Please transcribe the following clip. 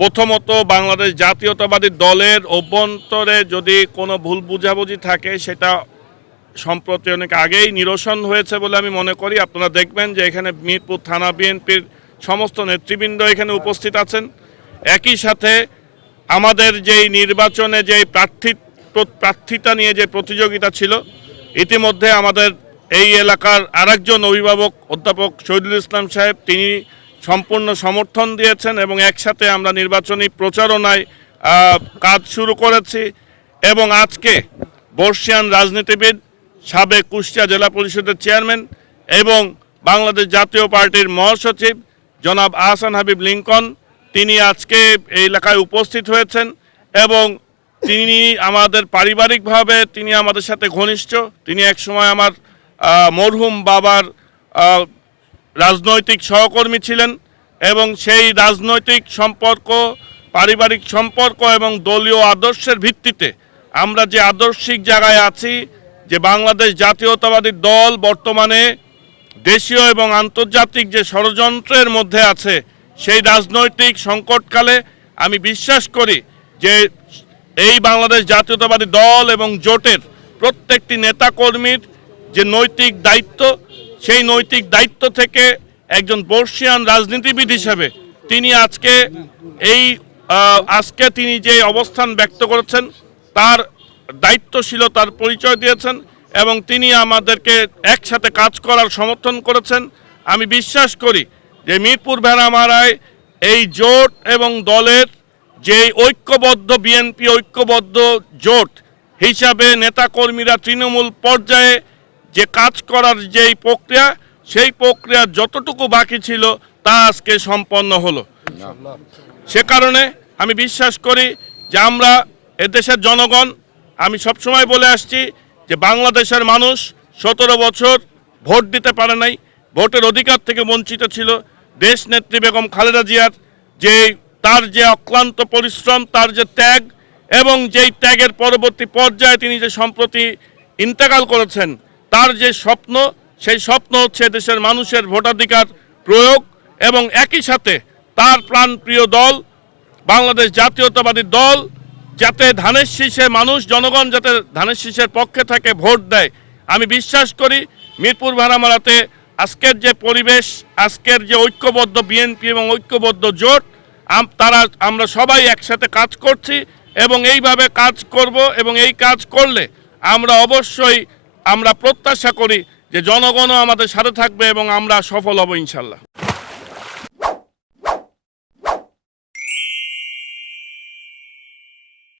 প্রথমত বাংলাদেশ জাতীয়তাবাদী দলের অভ্যন্তরে যদি কোনো ভুল বুঝাবুঝি থাকে সেটা সম্প্রতি অনেক আগেই নিরসন হয়েছে বলে আমি মনে করি। আপনারা দেখবেন যে এখানে মিরপুর থানা বিএনপির সমস্ত নেতৃবৃন্দ এখানে উপস্থিত আছেন। একই সাথে আমাদের যেই নির্বাচনে যেই প্রার্থিতা নিয়ে যে প্রতিযোগিতা ছিল, ইতিমধ্যে আমাদের এই এলাকার আরেকজন অভিভাবক অধ্যাপক শহীদুল ইসলাম সাহেব তিনি সম্পূর্ণ সমর্থন দিয়েছেন এবং একসাথে আমরা নির্বাচনী প্রচারণায় কাজ শুরু করেছি। এবং আজকে বর্ষিয়ান রাজনীতিবিদ, সাবেক কুষ্টিয়া জেলা পরিষদের চেয়ারম্যান এবং বাংলাদেশ জাতীয় পার্টির মহাসচিব জনাব আহসান হাবিব লিঙ্কন তিনি আজকে এই এলাকায় উপস্থিত হয়েছেন এবং তিনি আমাদের পারিবারিকভাবে তিনি আমাদের সাথে ঘনিষ্ঠ। তিনি একসময় আমার মরহুম বাবার রাজনৈতিক সহকর্মী ছিলেন এবং সেই রাজনৈতিক সম্পর্ক, পারিবারিক সম্পর্ক এবং দলীয় আদর্শের ভিত্তিতে আমরা যে আদর্শিক জায়গায় আছি, যে বাংলাদেশ জাতীয়তাবাদী দল বর্তমানে দেশীয় এবং আন্তর্জাতিক যে ষড়যন্ত্রের মধ্যে আছে, সেই রাজনৈতিক সংকটকালে আমি বিশ্বাস করি যে এই বাংলাদেশ জাতীয়তাবাদী দল এবং জোটের প্রত্যেকটি নেতাকর্মীর যে নৈতিক দায়িত্ব, সেই নৈতিক দায়িত্ব থেকে একজন বর্ষিয়ান রাজনীতিবিদ হিসেবে তিনি আজকে তিনি যে অবস্থান ব্যক্ত করেছেন তার দায়িত্বশীলতার পরিচয় দিয়েছেন এবং তিনি আমাদেরকে একসাথে কাজ করার সমর্থন করেছেন। আমি বিশ্বাস করি যে মিরপুর ভেড়ামারায় এই জোট এবং দলের যে ঐক্যবদ্ধ বিএনপি ঐক্যবদ্ধ জোট হিসাবে নেতাকর্মীরা তৃণমূল পর্যায়ে যে কাজ করার যেই প্রক্রিয়া, সেই প্রক্রিয়া যতটুকু বাকি ছিল তা আজকে সম্পন্ন হলো। সে কারণে আমি বিশ্বাস করি যে আমরা এদেশের জনগণ, আমি সবসময় বলে আসছি যে বাংলাদেশের মানুষ 17 বছর ভোট দিতে পারে নাই, ভোটের অধিকার থেকে বঞ্চিত ছিল। দেশ নেত্রী বেগম খালেদা জিয়ার তার যে অক্লান্ত পরিশ্রম, তার যে ত্যাগ এবং যেই ত্যাগের পরবর্তী পর্যায়ে তিনি যে সম্প্রতি ইন্তেকাল করেছেন, তার যে স্বপ্ন, সেই স্বপ্ন হচ্ছে দেশের মানুষের ভোটাধিকার প্রয়োগ এবং একই সাথে তার প্রাণপ্রিয় দল বাংলাদেশ জাতীয়তাবাদী দল যাতে ধানের শীষে মানুষ, জনগণ যাতে ধানের শীষের পক্ষে থাকে, ভোট দেয়। আমি বিশ্বাস করি মিরপুর ভেড়ামারাতে আজকের যে পরিবেশ, আজকের যে ঐক্যবদ্ধ বিএনপি এবং ঐক্যবদ্ধ জোট, আমরা সবাই একসাথে কাজ করছি এবং এইভাবে কাজ করব এবং এই কাজ করলে আমরা অবশ্যই প্রত্যাশা করি যে জনগণও আমাদের সাথে থাকবে এবং আমরা সফল হব ইনশাল্লাহ।